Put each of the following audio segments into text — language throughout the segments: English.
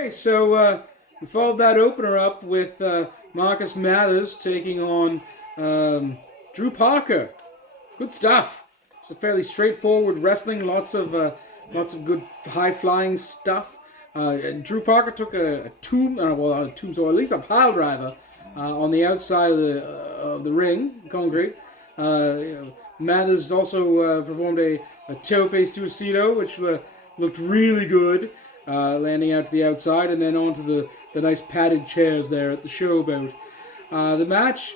Okay, so we followed that opener up with Marcus Mathers taking on Drew Parker. Good stuff. It's a fairly straightforward wrestling. Lots of good high flying stuff. Drew Parker took a tombstone, or at least a pile driver on the outside of the ring, concrete. Mathers also performed a tope suicido, which looked really good, landing out to the outside and then onto the nice padded chairs there at the showboat. The match,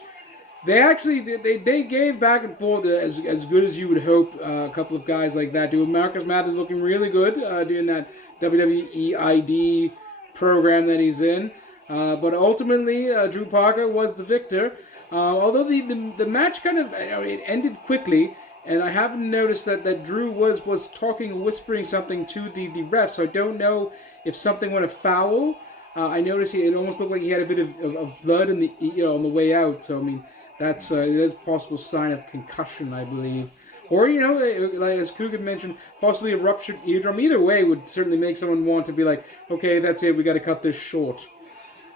they gave back and forth as good as you would hope a couple of guys like that do. Marcus Mathers looking really good doing that WWE ID program that he's in. But ultimately, Drew Parker was the victor. Although the match kind of it ended quickly, and I haven't noticed that Drew was talking, whispering something to the ref, so I don't know if something went afoul. I noticed it almost looked like he had a bit of blood in on the way out. So I mean, it is a possible sign of concussion, I believe. Or, like as Coogan mentioned, possibly a ruptured eardrum. Either way would certainly make someone want to be like, okay, that's it, we got to cut this short.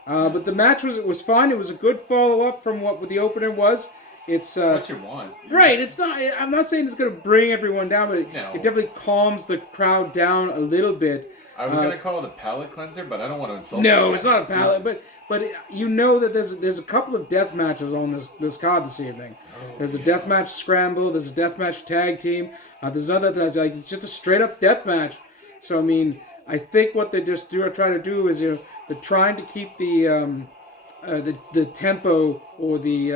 But the match was fun. It was a good follow-up from what the opener was. It's what you want. Right. It's not. I'm not saying it's going to bring everyone down, but it definitely calms the crowd down a little bit. I was going to call it a palate cleanser, but I don't want to insult. No, it's not a palate, but you know that there's a couple of death matches on this card this evening. There's a death match scramble. There's a death match tag team. There's another that's like it's just a straight up death match. So I mean, I think what they just try to do is they're trying to keep the tempo or the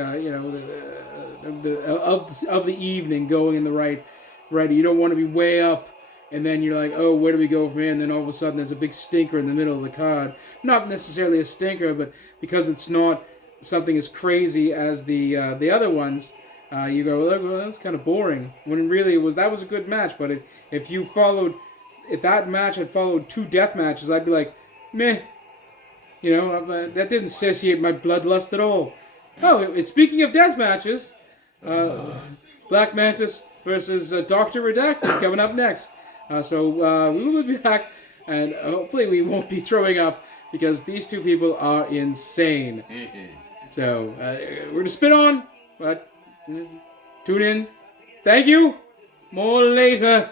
of the evening going in the right. You don't want to be way up, and then you're like, oh, where do we go from here? And then all of a sudden there's a big stinker in the middle of the card. Not necessarily a stinker, but because it's not something as crazy as the other ones, you go, well, that's kind of boring. When really that was a good match. But if that match had followed two death matches, I'd be like, meh. That didn't satiate my bloodlust at all. Oh, speaking of death matches, Black Mantis versus Dr. Redacted coming up next. So we will be back, and hopefully we won't be throwing up because these two people are insane. So we're going to spin on, but tune in. Thank you. More later.